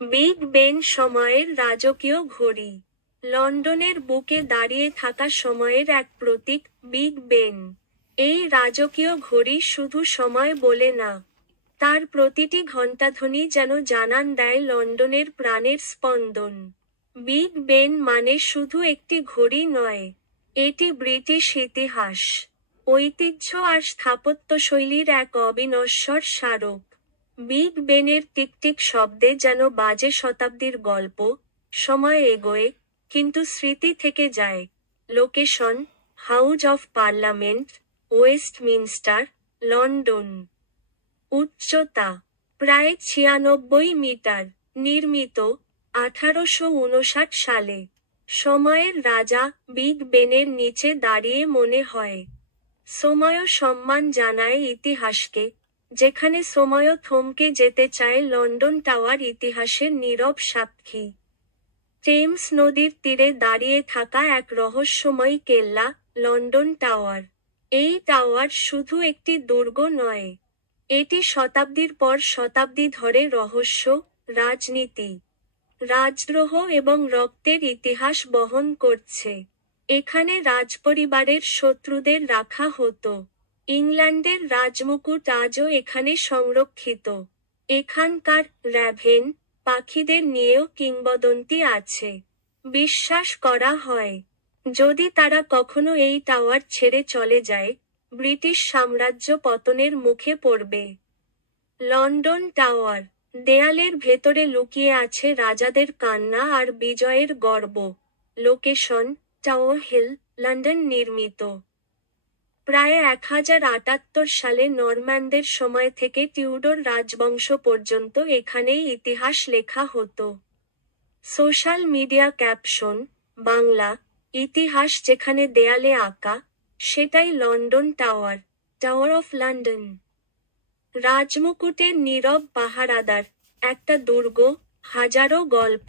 Big Ben সময়ের রাজকীয় ঘড়ি। লন্ডনের বুকে দাঁড়িয়ে থাকা সময়ের এক প্রতীক, বিগ বেন। এই রাজকীয় ঘড়ি শুধু সময় বলে না, তার প্রতিটি ঘণ্টাধ্বনি যেন জানান দেয় লন্ডনের প্রাণের স্পন্দন। বিগ বেন মানে শুধু একটি ঘড়ি নয়, এটি ব্রিটিশ ইতিহাস, ঐতিহ্য আর স্থাপত্যশৈলীর এক অবিনশ্বর স্মারক। বিগ বেনের টিকটিক শব্দে যেন বাজে শতাব্দীর গল্প। সময় এগোয়, কিন্তু স্মৃতি থেকে যায়। Location: house of parliament, Westminster, London. উচ্চতা: প্রায় ৯৬ মিটার। নির্মিত ১৮৫৯ সালে। সময়ের রাজা, বিগ বেনের নিচে দাঁড়িয়ে মনে হয় সময়ও সম্মান জানায় ইতিহাসকে, যেখানে সময়ও থমকে যেতে চায়। লন্ডন টাওয়ার ইতিহাসের নীরব সাক্ষী। টেমস নদীর তীরে দাঁড়িয়ে থাকা এক রহস্যময় কেল্লা, লন্ডন টাওয়ার। এই টাওয়ার শুধু একটি দুর্গ নয়, এটি শতাব্দীর পর শতাব্দী ধরে রহস্য, রাজনীতি, রাজদ্রোহ এবং রক্তের ইতিহাস বহন করছে। এখানে রাজপরিবারের শত্রুদের রাখা হতো। ইংল্যান্ডের রাজমুকুট আজও এখানে সংরক্ষিত। এখানকার র্যাভেন পাখিদের নিয়েও কিংবদন্তি আছে। বিশ্বাস করা হয়, যদি তারা কখনো এই টাওয়ার ছেড়ে চলে যায়, ব্রিটিশ সাম্রাজ্য পতনের মুখে পড়বে। London tower. দেয়ালের ভেতরে লুকিয়ে আছে রাজাদের কান্না আর বিজয়ের গর্ব। Location: tower hill, London. নির্মিত প্রায় ১০৭৮ সালে নরম্যানদের সময় থেকে টিউডর রাজবংশ পর্যন্ত এখানেই ইতিহাস লেখা হতো। সোশ্যাল মিডিয়া ক্যাপশন: বাংলা ইতিহাস যেখানে দেয়ালে আঁকা, সেটাই London Tower, Tower of London. রাজমুকুটের নীরব পাহারাদার, একটা দুর্গ, হাজারো গল্প।